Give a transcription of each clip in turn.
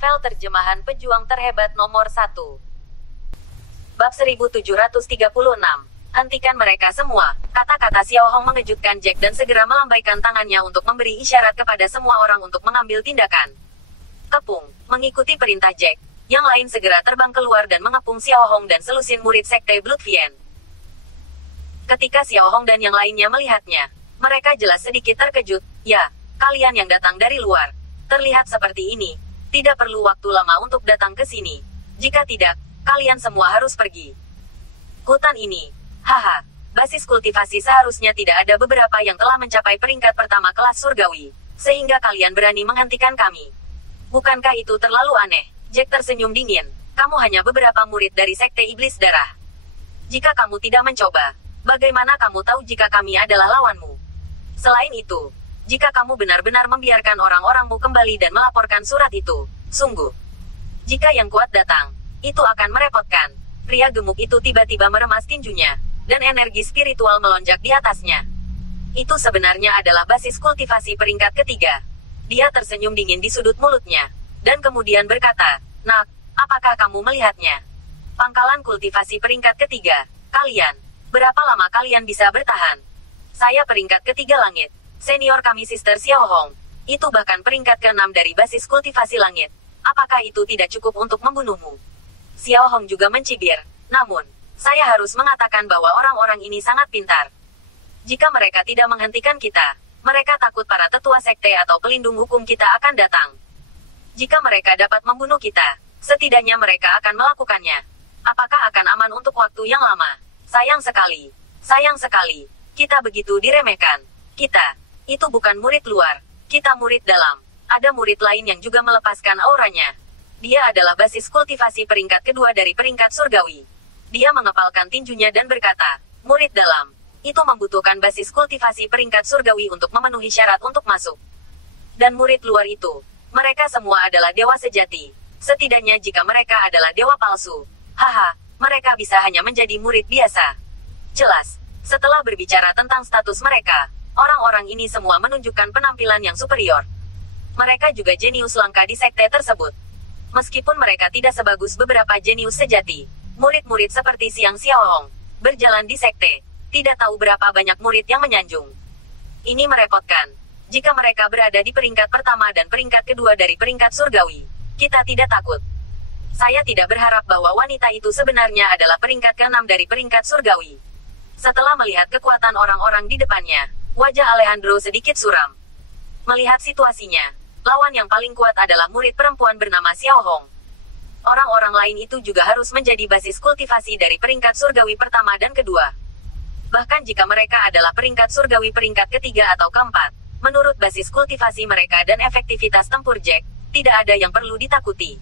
Novel terjemahan pejuang terhebat nomor 1. Bab 1736. Hentikan mereka semua. Kata-kata Xiao Hong mengejutkan Jack dan segera melambaikan tangannya untuk memberi isyarat kepada semua orang untuk mengambil tindakan. Kepung. Mengikuti perintah Jack, yang lain segera terbang keluar dan mengepung Xiao Hong dan selusin murid sekte Blood Fiend. Ketika Xiao Hong dan yang lainnya melihatnya, mereka jelas sedikit terkejut. Ya, kalian yang datang dari luar. Terlihat seperti ini. Tidak perlu waktu lama untuk datang ke sini. Jika tidak, kalian semua harus pergi. Hutan ini. Haha. Basis kultivasi seharusnya tidak ada beberapa yang telah mencapai peringkat pertama kelas surgawi. Sehingga kalian berani menghentikan kami. Bukankah itu terlalu aneh? Jack tersenyum dingin. Kamu hanya beberapa murid dari sekte iblis darah. Jika kamu tidak mencoba, bagaimana kamu tahu jika kami adalah lawanmu? Selain itu, jika kamu benar-benar membiarkan orang-orangmu kembali dan melaporkan surat itu, sungguh. Jika yang kuat datang, itu akan merepotkan. Pria gemuk itu tiba-tiba meremas tinjunya, dan energi spiritual melonjak di atasnya. Itu sebenarnya adalah basis kultivasi peringkat ketiga. Dia tersenyum dingin di sudut mulutnya, dan kemudian berkata, "Nak, apakah kamu melihatnya? Pangkalan kultivasi peringkat ketiga. Kalian, berapa lama kalian bisa bertahan? Saya peringkat ketiga langit. Senior kami Sister Xiao Hong. Itu bahkan peringkat ke-6 dari basis kultivasi langit. Apakah itu tidak cukup untuk membunuhmu?" Xiao Hong juga mencibir. Namun, saya harus mengatakan bahwa orang-orang ini sangat pintar. Jika mereka tidak menghentikan kita, mereka takut para tetua sekte atau pelindung hukum kita akan datang. Jika mereka dapat membunuh kita, setidaknya mereka akan melakukannya. Apakah akan aman untuk waktu yang lama? Sayang sekali. Sayang sekali. Kita begitu diremehkan. Kita. Itu bukan murid luar. Kita murid dalam. Ada murid lain yang juga melepaskan auranya. Dia adalah basis kultivasi peringkat kedua dari peringkat surgawi. Dia mengepalkan tinjunya dan berkata, "Murid dalam. Itu membutuhkan basis kultivasi peringkat surgawi untuk memenuhi syarat untuk masuk. Dan murid luar itu, mereka semua adalah dewa sejati. Setidaknya jika mereka adalah dewa palsu. Haha, mereka bisa hanya menjadi murid biasa." Jelas. Setelah berbicara tentang status mereka, orang-orang ini semua menunjukkan penampilan yang superior. Mereka juga jenius langka di sekte tersebut. Meskipun mereka tidak sebagus beberapa jenius sejati, murid-murid seperti Siang Xiao Hong, berjalan di sekte, tidak tahu berapa banyak murid yang menyanjung. Ini merepotkan. Jika mereka berada di peringkat pertama dan peringkat kedua dari peringkat surgawi, kita tidak takut. Saya tidak berharap bahwa wanita itu sebenarnya adalah peringkat ke-6 dari peringkat surgawi. Setelah melihat kekuatan orang-orang di depannya, wajah Alejandro sedikit suram. Melihat situasinya, lawan yang paling kuat adalah murid perempuan bernama Xiao Hong. Orang-orang lain itu juga harus menjadi basis kultivasi dari peringkat surgawi pertama dan kedua. Bahkan jika mereka adalah peringkat surgawi peringkat ketiga atau keempat, menurut basis kultivasi mereka dan efektivitas tempur Jack, tidak ada yang perlu ditakuti.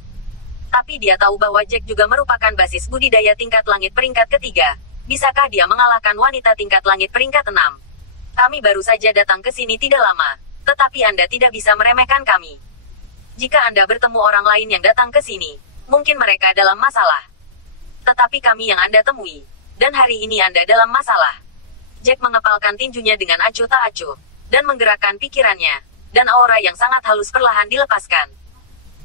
Tapi dia tahu bahwa Jack juga merupakan basis budidaya tingkat langit peringkat ketiga. Bisakah dia mengalahkan wanita tingkat langit peringkat 6? Kami baru saja datang ke sini tidak lama, tetapi Anda tidak bisa meremehkan kami. Jika Anda bertemu orang lain yang datang ke sini, mungkin mereka dalam masalah. Tetapi kami yang Anda temui, dan hari ini Anda dalam masalah. Jack mengepalkan tinjunya dengan acuh tak acuh, dan menggerakkan pikirannya, dan aura yang sangat halus perlahan dilepaskan.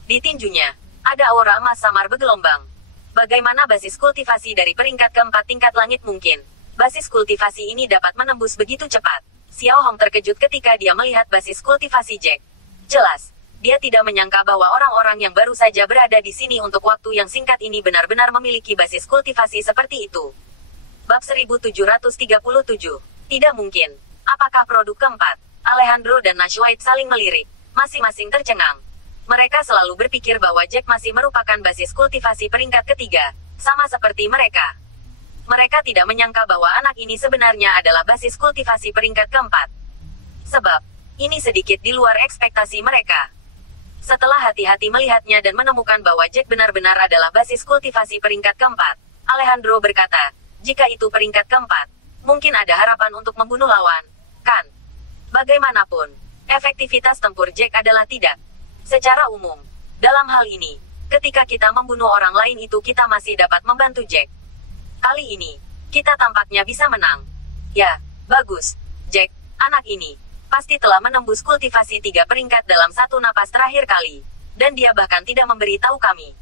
Di tinjunya, ada aura emas samar bergelombang. Bagaimana basis kultivasi dari peringkat keempat tingkat langit mungkin? Basis kultivasi ini dapat menembus begitu cepat. Xiao Hong terkejut ketika dia melihat basis kultivasi Jack. Jelas, dia tidak menyangka bahwa orang-orang yang baru saja berada di sini untuk waktu yang singkat ini benar-benar memiliki basis kultivasi seperti itu. Bab 1737. Tidak mungkin. Apakah produk keempat? Alejandro dan Nashwaite saling melirik. Masing-masing tercengang. Mereka selalu berpikir bahwa Jack masih merupakan basis kultivasi peringkat ketiga, sama seperti mereka. Mereka tidak menyangka bahwa anak ini sebenarnya adalah basis kultivasi peringkat keempat. Sebab, ini sedikit di luar ekspektasi mereka. Setelah hati-hati melihatnya dan menemukan bahwa Jack benar-benar adalah basis kultivasi peringkat keempat, Alejandro berkata, "Jika itu peringkat keempat, mungkin ada harapan untuk membunuh lawan, kan? Bagaimanapun, efektivitas tempur Jack adalah tidak. Secara umum, dalam hal ini, ketika kita membunuh orang lain itu kita masih dapat membantu Jack. Kali ini, kita tampaknya bisa menang. Ya, bagus. Jack, anak ini, pasti telah menembus kultivasi 3 peringkat dalam satu napas terakhir kali. dan dia bahkan tidak memberi tahu kami.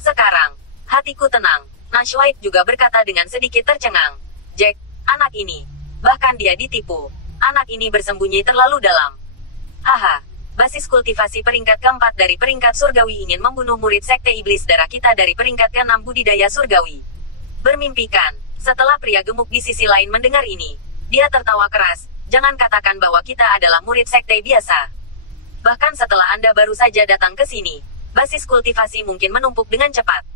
Sekarang, hatiku tenang. Nashwaik juga berkata dengan sedikit tercengang. Jack, anak ini. Bahkan dia ditipu. Anak ini bersembunyi terlalu dalam. Haha. Basis kultivasi peringkat keempat dari peringkat surgawi ingin membunuh murid sekte iblis darah kita dari peringkat ke-6 budidaya surgawi. Bermimpikan. Setelah pria gemuk di sisi lain mendengar ini, dia tertawa keras. Jangan katakan bahwa kita adalah murid sekte biasa. Bahkan setelah Anda baru saja datang ke sini, basis kultivasi mungkin menumpuk dengan cepat.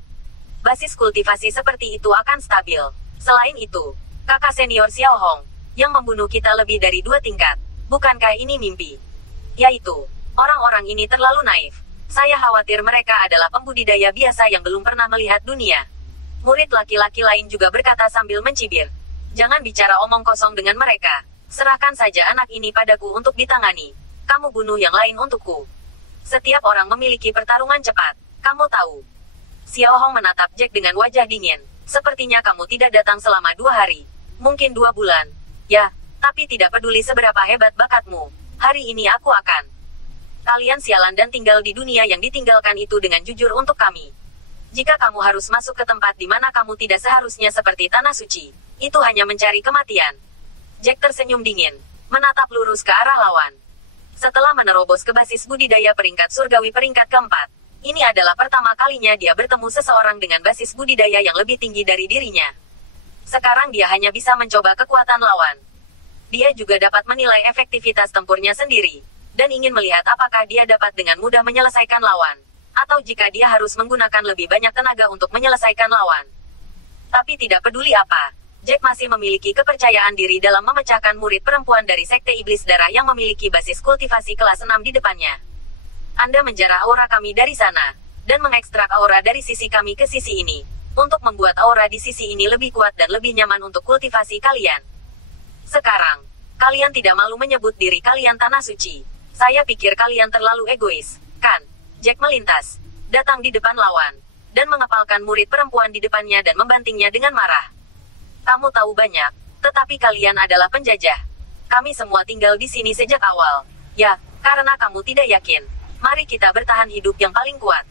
Basis kultivasi seperti itu akan stabil. Selain itu, kakak senior Xiao Hong, yang membunuh kita lebih dari 2 tingkat. Bukankah ini mimpi? Yaitu, orang-orang ini terlalu naif. Saya khawatir mereka adalah pembudidaya biasa yang belum pernah melihat dunia. Murid laki-laki lain juga berkata sambil mencibir. Jangan bicara omong kosong dengan mereka. Serahkan saja anak ini padaku untuk ditangani. Kamu bunuh yang lain untukku. Setiap orang memiliki pertarungan cepat. Kamu tahu. Xiao Hong menatap Jack dengan wajah dingin. Sepertinya kamu tidak datang selama 2 hari. Mungkin 2 bulan. Ya, tapi tidak peduli seberapa hebat bakatmu. Hari ini aku akan. Kalian sialan dan tinggal di dunia yang ditinggalkan itu dengan jujur untuk kami. Jika kamu harus masuk ke tempat di mana kamu tidak seharusnya seperti tanah suci, itu hanya mencari kematian. Jack tersenyum dingin, menatap lurus ke arah lawan. Setelah menerobos ke basis budidaya peringkat surgawi peringkat keempat, ini adalah pertama kalinya dia bertemu seseorang dengan basis budidaya yang lebih tinggi dari dirinya. Sekarang dia hanya bisa mencoba kekuatan lawan. Dia juga dapat menilai efektivitas tempurnya sendiri, dan ingin melihat apakah dia dapat dengan mudah menyelesaikan lawan, atau jika dia harus menggunakan lebih banyak tenaga untuk menyelesaikan lawan. Tapi tidak peduli apa, Jack masih memiliki kepercayaan diri dalam memecahkan murid perempuan dari sekte iblis darah yang memiliki basis kultivasi kelas 6 di depannya. Anda menjarah aura kami dari sana, dan mengekstrak aura dari sisi kami ke sisi ini, untuk membuat aura di sisi ini lebih kuat dan lebih nyaman untuk kultivasi kalian. Sekarang, kalian tidak malu menyebut diri kalian tanah suci. Saya pikir kalian terlalu egois, kan? Jack melintas, datang di depan lawan, dan mengepalkan murid perempuan di depannya dan membantingnya dengan marah. Kamu tahu banyak, tetapi kalian adalah penjajah. Kami semua tinggal di sini sejak awal. Ya, karena kamu tidak yakin. Mari kita bertahan hidup yang paling kuat.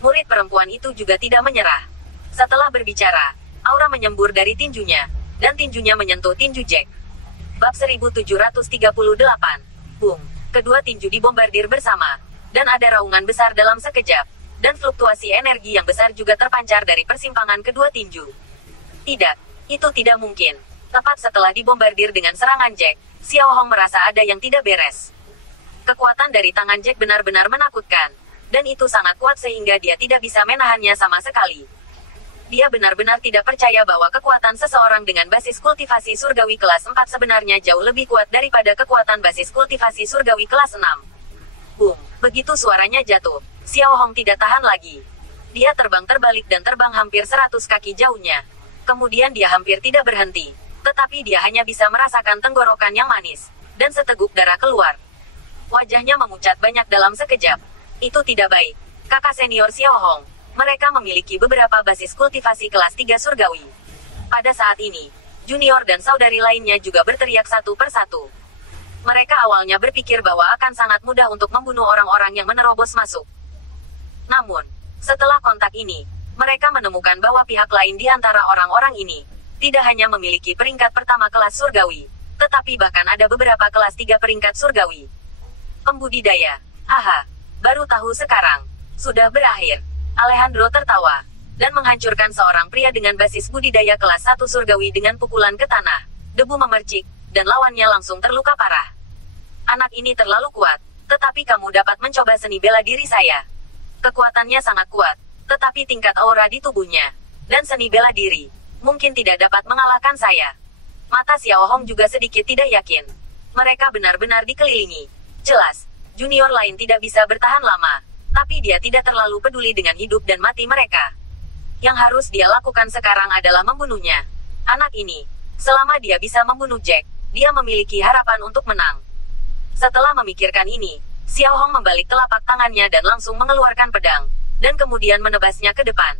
Murid perempuan itu juga tidak menyerah. Setelah berbicara, aura menyembur dari tinjunya, dan tinjunya menyentuh tinju Jack. Bab 1738. Boom. Kedua tinju dibombardir bersama, dan ada raungan besar dalam sekejap, dan fluktuasi energi yang besar juga terpancar dari persimpangan kedua tinju. Tidak, itu tidak mungkin. Tepat setelah dibombardir dengan serangan Jack, Xiao Hong merasa ada yang tidak beres. Kekuatan dari tangan Jack benar-benar menakutkan, dan itu sangat kuat sehingga dia tidak bisa menahannya sama sekali. Dia benar-benar tidak percaya bahwa kekuatan seseorang dengan basis kultivasi surgawi kelas 4 sebenarnya jauh lebih kuat daripada kekuatan basis kultivasi surgawi kelas 6. Boom. Begitu suaranya jatuh, Xiao Hong tidak tahan lagi. Dia terbang terbalik dan terbang hampir 100 kaki jauhnya. Kemudian dia hampir tidak berhenti. Tetapi dia hanya bisa merasakan tenggorokan yang manis, dan seteguk darah keluar. Wajahnya memucat banyak dalam sekejap. Itu tidak baik. Kakak senior Xiao Hong. Mereka memiliki beberapa basis kultivasi kelas 3 surgawi. Pada saat ini, junior dan saudari lainnya juga berteriak satu persatu. Mereka awalnya berpikir bahwa akan sangat mudah untuk membunuh orang-orang yang menerobos masuk. Namun, setelah kontak ini, mereka menemukan bahwa pihak lain di antara orang-orang ini tidak hanya memiliki peringkat pertama kelas surgawi, tetapi bahkan ada beberapa kelas 3 peringkat surgawi. Pembudidaya. Haha, baru tahu sekarang. Sudah berakhir. Alejandro tertawa, dan menghancurkan seorang pria dengan basis budidaya kelas 1 surgawi dengan pukulan ke tanah. Debu memercik, dan lawannya langsung terluka parah. Anak ini terlalu kuat, tetapi kamu dapat mencoba seni bela diri saya. Kekuatannya sangat kuat, tetapi tingkat aura di tubuhnya, dan seni bela diri, mungkin tidak dapat mengalahkan saya. Mata Xiao Hong juga sedikit tidak yakin. Mereka benar-benar dikelilingi. Jelas, junior lain tidak bisa bertahan lama. Tapi dia tidak terlalu peduli dengan hidup dan mati mereka. Yang harus dia lakukan sekarang adalah membunuhnya. Anak ini, selama dia bisa membunuh Jack, dia memiliki harapan untuk menang. Setelah memikirkan ini, Xiao Hong membalik telapak tangannya dan langsung mengeluarkan pedang, dan kemudian menebasnya ke depan.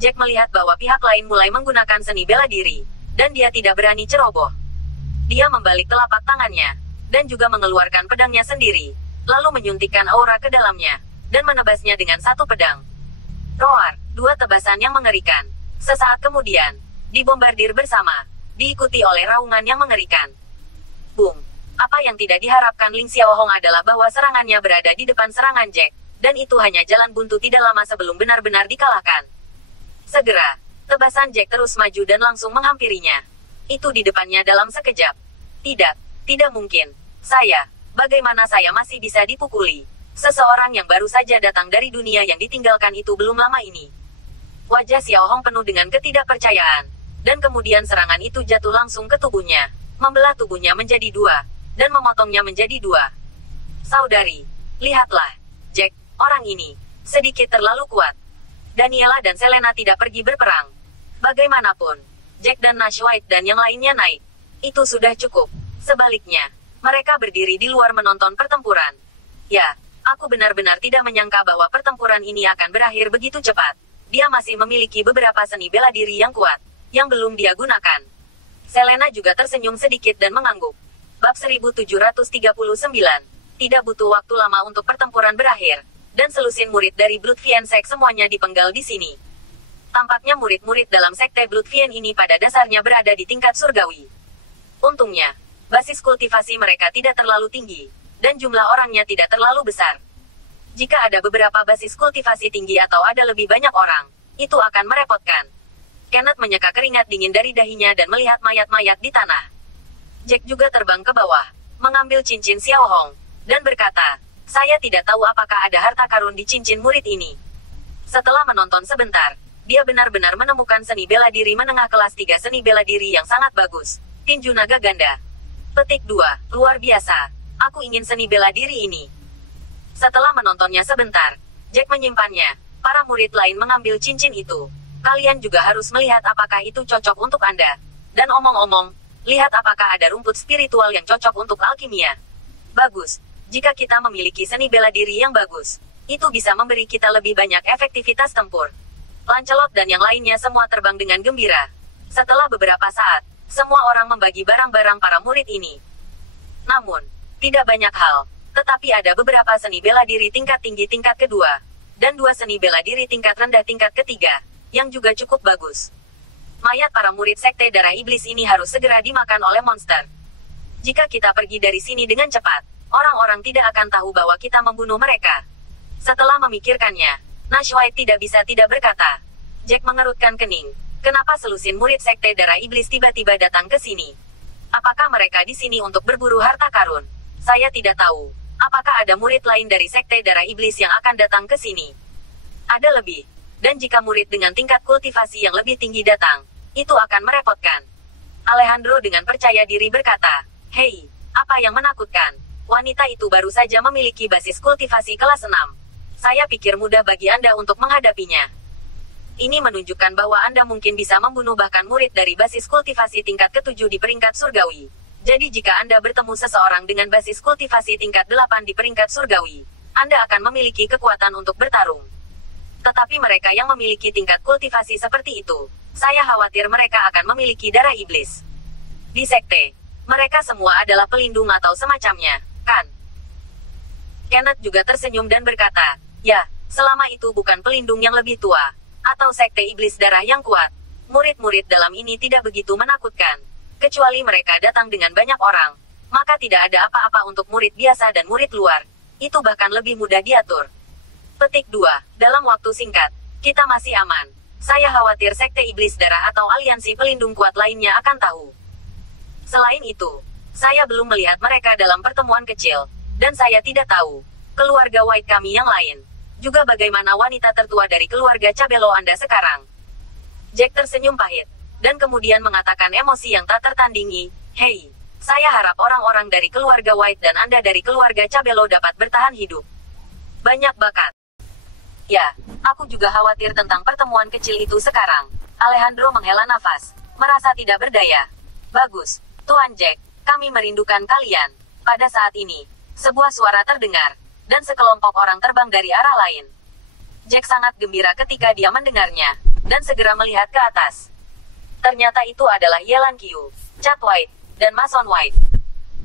Jack melihat bahwa pihak lain mulai menggunakan seni bela diri, dan dia tidak berani ceroboh. Dia membalik telapak tangannya, dan juga mengeluarkan pedangnya sendiri, lalu menyuntikkan aura ke dalamnya. dan menebasnya dengan satu pedang. Roar, dua tebasan yang mengerikan. Sesaat kemudian, dibombardir bersama, diikuti oleh raungan yang mengerikan. Boom. Apa yang tidak diharapkan Ling Xiaohong adalah bahwa serangannya berada di depan serangan Jack, dan itu hanya jalan buntu tidak lama sebelum benar-benar dikalahkan. Segera, tebasan Jack terus maju dan langsung menghampirinya. Itu di depannya dalam sekejap. Tidak mungkin. Bagaimana saya masih bisa dipukuli? Seseorang yang baru saja datang dari dunia yang ditinggalkan itu belum lama ini. Wajah Xiaohong penuh dengan ketidakpercayaan. Dan kemudian serangan itu jatuh langsung ke tubuhnya. Membelah tubuhnya menjadi dua. Dan memotongnya menjadi dua. Saudari, lihatlah. Jack, orang ini, sedikit terlalu kuat. Daniela dan Selena tidak pergi berperang. Bagaimanapun, Jack dan Nash White dan yang lainnya naik. Itu sudah cukup. Sebaliknya, mereka berdiri di luar menonton pertempuran. Ya, aku benar-benar tidak menyangka bahwa pertempuran ini akan berakhir begitu cepat. Dia masih memiliki beberapa seni bela diri yang kuat, yang belum dia gunakan. Selena juga tersenyum sedikit dan mengangguk. Bab 1739. Tidak butuh waktu lama untuk pertempuran berakhir, dan selusin murid dari Blood Fiend Sect semuanya dipenggal di sini. Tampaknya murid-murid dalam sekte Blood Fiend ini pada dasarnya berada di tingkat surgawi. Untungnya, basis kultivasi mereka tidak terlalu tinggi, dan jumlah orangnya tidak terlalu besar. Jika ada beberapa basis kultivasi tinggi atau ada lebih banyak orang, itu akan merepotkan. Kenneth menyeka keringat dingin dari dahinya dan melihat mayat-mayat di tanah. Jack juga terbang ke bawah, mengambil cincin Xiaohong, dan berkata, saya tidak tahu apakah ada harta karun di cincin murid ini. Setelah menonton sebentar, dia benar-benar menemukan seni bela diri menengah kelas 3 seni bela diri yang sangat bagus, tinju naga ganda. Petik 2, luar biasa, aku ingin seni bela diri ini. Setelah menontonnya sebentar, Jack menyimpannya, para murid lain mengambil cincin itu. Kalian juga harus melihat apakah itu cocok untuk Anda. Dan omong-omong, lihat apakah ada rumput spiritual yang cocok untuk alkimia. Bagus. Jika kita memiliki seni bela diri yang bagus, itu bisa memberi kita lebih banyak efektivitas tempur. Lancelot dan yang lainnya semua terbang dengan gembira. Setelah beberapa saat, semua orang membagi barang-barang para murid ini. Namun, tidak banyak hal, tetapi ada beberapa seni bela diri tingkat tinggi tingkat kedua, dan 2 seni bela diri tingkat rendah tingkat ketiga, yang juga cukup bagus. Mayat para murid sekte darah iblis ini harus segera dimakan oleh monster. Jika kita pergi dari sini dengan cepat, orang-orang tidak akan tahu bahwa kita membunuh mereka. Setelah memikirkannya, Nash White tidak bisa tidak berkata. Jack mengerutkan kening. Kenapa selusin murid sekte darah iblis tiba-tiba datang ke sini? Apakah mereka di sini untuk berburu harta karun? Saya tidak tahu. Apakah ada murid lain dari sekte darah iblis yang akan datang ke sini? Ada lebih. Dan jika murid dengan tingkat kultivasi yang lebih tinggi datang, itu akan merepotkan. Alejandro dengan percaya diri berkata, hei, apa yang menakutkan? Wanita itu baru saja memiliki basis kultivasi kelas 6. Saya pikir mudah bagi Anda untuk menghadapinya. Ini menunjukkan bahwa Anda mungkin bisa membunuh bahkan murid dari basis kultivasi tingkat ke-7 di peringkat surgawi. Jadi jika Anda bertemu seseorang dengan basis kultivasi tingkat 8 di peringkat surgawi, Anda akan memiliki kekuatan untuk bertarung. Tetapi mereka yang memiliki tingkat kultivasi seperti itu, saya khawatir mereka akan memiliki darah iblis. Di sekte, mereka semua adalah pelindung atau semacamnya, kan? Kenneth juga tersenyum dan berkata, ya, selama itu bukan pelindung yang lebih tua, atau sekte iblis darah yang kuat, murid-murid dalam ini tidak begitu menakutkan. Kecuali mereka datang dengan banyak orang, maka tidak ada apa-apa untuk murid biasa dan murid luar. Itu bahkan lebih mudah diatur. Petik 2. Dalam waktu singkat, kita masih aman. Saya khawatir sekte iblis darah atau aliansi pelindung kuat lainnya akan tahu. Selain itu, saya belum melihat mereka dalam pertemuan kecil, dan saya tidak tahu keluarga White kami yang lain. Juga bagaimana wanita tertua dari keluarga Cabello Anda sekarang. Jack tersenyum pahit, dan kemudian mengatakan emosi yang tak tertandingi, hei, saya harap orang-orang dari keluarga White dan Anda dari keluarga Cabello dapat bertahan hidup. Banyak bakat. Ya, aku juga khawatir tentang pertemuan kecil itu sekarang. Alejandro menghela nafas, merasa tidak berdaya. Bagus, Tuan Jack, kami merindukan kalian. Pada saat ini, sebuah suara terdengar, dan sekelompok orang terbang dari arah lain. Jack sangat gembira ketika dia mendengarnya, dan segera melihat ke atas. Ternyata itu adalah Yelan Qiu, Chad White, dan Mason White.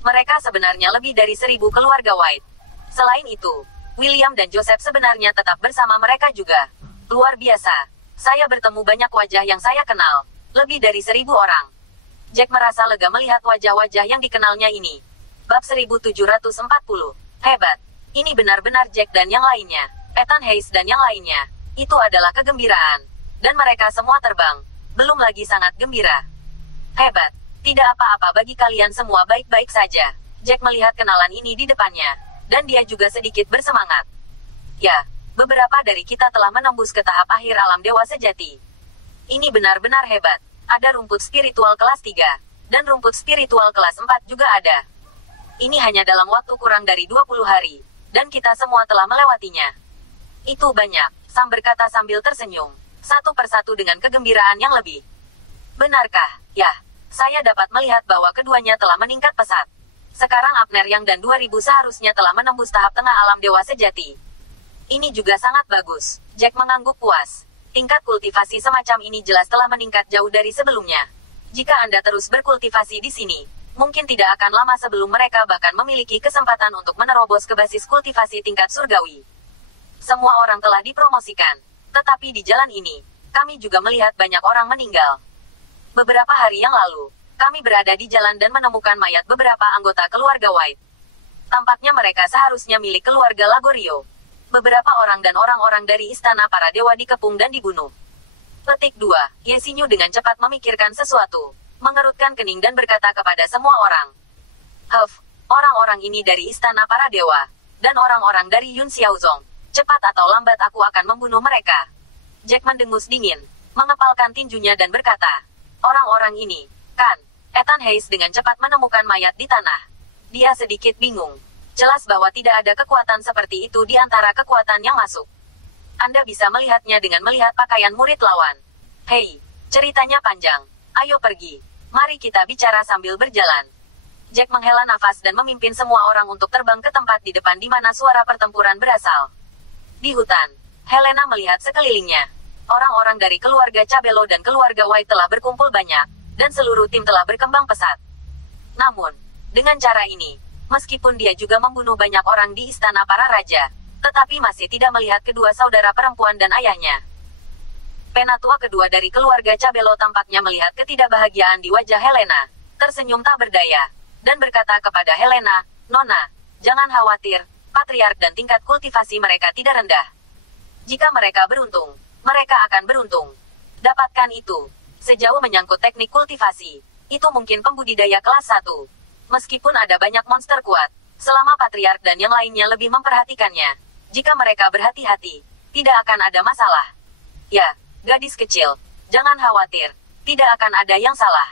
Mereka sebenarnya lebih dari 1000 keluarga White. Selain itu, William dan Joseph sebenarnya tetap bersama mereka juga. Luar biasa. Saya bertemu banyak wajah yang saya kenal. Lebih dari 1.000 orang. Jack merasa lega melihat wajah-wajah yang dikenalnya ini. Bab 1740. Hebat. Ini benar-benar Jack dan yang lainnya. Ethan Hayes dan yang lainnya. Itu adalah kegembiraan. Dan mereka semua terbang. Belum lagi sangat gembira. Hebat. Tidak apa-apa bagi kalian semua baik-baik saja. Jack melihat kenalan ini di depannya. Dan dia juga sedikit bersemangat. Ya, beberapa dari kita telah menembus ke tahap akhir alam dewa sejati. Ini benar-benar hebat. Ada rumput spiritual kelas 3. Dan rumput spiritual kelas 4 juga ada. Ini hanya dalam waktu kurang dari 20 hari. Dan kita semua telah melewatinya. Itu banyak, Sam berkata sambil tersenyum. Satu persatu dengan kegembiraan yang lebih. Benarkah? Ya, saya dapat melihat bahwa keduanya telah meningkat pesat. Sekarang Abner Yang dan 2000 seharusnya telah menembus tahap tengah alam dewa sejati. Ini juga sangat bagus. Jack mengangguk puas. Tingkat kultivasi semacam ini jelas telah meningkat jauh dari sebelumnya. Jika Anda terus berkultivasi di sini, mungkin tidak akan lama sebelum mereka bahkan memiliki kesempatan untuk menerobos ke basis kultivasi tingkat surgawi. Semua orang telah dipromosikan. Tetapi di jalan ini, kami juga melihat banyak orang meninggal. Beberapa hari yang lalu, kami berada di jalan dan menemukan mayat beberapa anggota keluarga White. Tampaknya mereka seharusnya milik keluarga Lagorio. Beberapa orang dan orang-orang dari istana para dewa dikepung dan dibunuh. Petik 2. Yesinyu dengan cepat memikirkan sesuatu, mengerutkan kening dan berkata kepada semua orang. Orang-orang ini dari istana para dewa, dan orang-orang dari Yun Xiaozong. Cepat atau lambat aku akan membunuh mereka. Jack mendengus dingin, mengepalkan tinjunya dan berkata, orang-orang ini, kan? Ethan Hayes dengan cepat menemukan mayat di tanah. Dia sedikit bingung. Jelas bahwa tidak ada kekuatan seperti itu di antara kekuatan yang masuk. Anda bisa melihatnya dengan melihat pakaian murid lawan. Hei, ceritanya panjang. Ayo pergi. Mari kita bicara sambil berjalan. Jack menghela nafas dan memimpin semua orang untuk terbang ke tempat di depan di mana suara pertempuran berasal. Di hutan, Helena melihat sekelilingnya. Orang-orang dari keluarga Cabello dan keluarga White telah berkumpul banyak, dan seluruh tim telah berkembang pesat. Namun, dengan cara ini, meskipun dia juga membunuh banyak orang di istana para raja, tetapi masih tidak melihat kedua saudara perempuan dan ayahnya. Penatua kedua dari keluarga Cabello tampaknya melihat ketidakbahagiaan di wajah Helena, tersenyum tak berdaya, dan berkata kepada Helena, Nona, jangan khawatir, patriark dan tingkat kultivasi mereka tidak rendah. Jika mereka beruntung, mereka akan beruntung. Dapatkan itu. Sejauh menyangkut teknik kultivasi, itu mungkin pembudidaya kelas 1. Meskipun ada banyak monster kuat, selama patriark dan yang lainnya lebih memperhatikannya, jika mereka berhati-hati, tidak akan ada masalah. Ya, gadis kecil, jangan khawatir, tidak akan ada yang salah.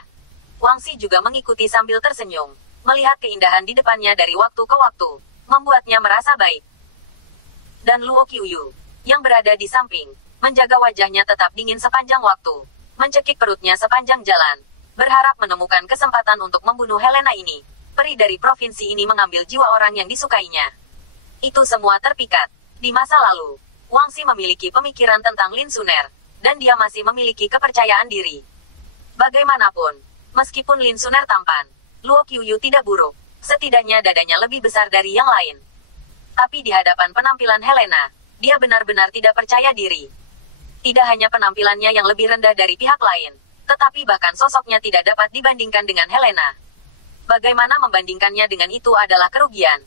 Wangxi juga mengikuti sambil tersenyum, melihat keindahan di depannya dari waktu ke waktu, membuatnya merasa baik. Dan Luo Qiuyu, yang berada di samping, menjaga wajahnya tetap dingin sepanjang waktu, mencekik perutnya sepanjang jalan, berharap menemukan kesempatan untuk membunuh Helena ini. Peri dari provinsi ini mengambil jiwa orang yang disukainya. Itu semua terpikat. Di masa lalu, Wangxi memiliki pemikiran tentang Lin Suner, dan dia masih memiliki kepercayaan diri. Bagaimanapun, meskipun Lin Suner tampan, Luo Qiuyu tidak buruk, setidaknya dadanya lebih besar dari yang lain. Tapi di hadapan penampilan Helena, dia benar-benar tidak percaya diri. Tidak hanya penampilannya yang lebih rendah dari pihak lain, tetapi bahkan sosoknya tidak dapat dibandingkan dengan Helena. Bagaimana membandingkannya dengan itu adalah kerugian.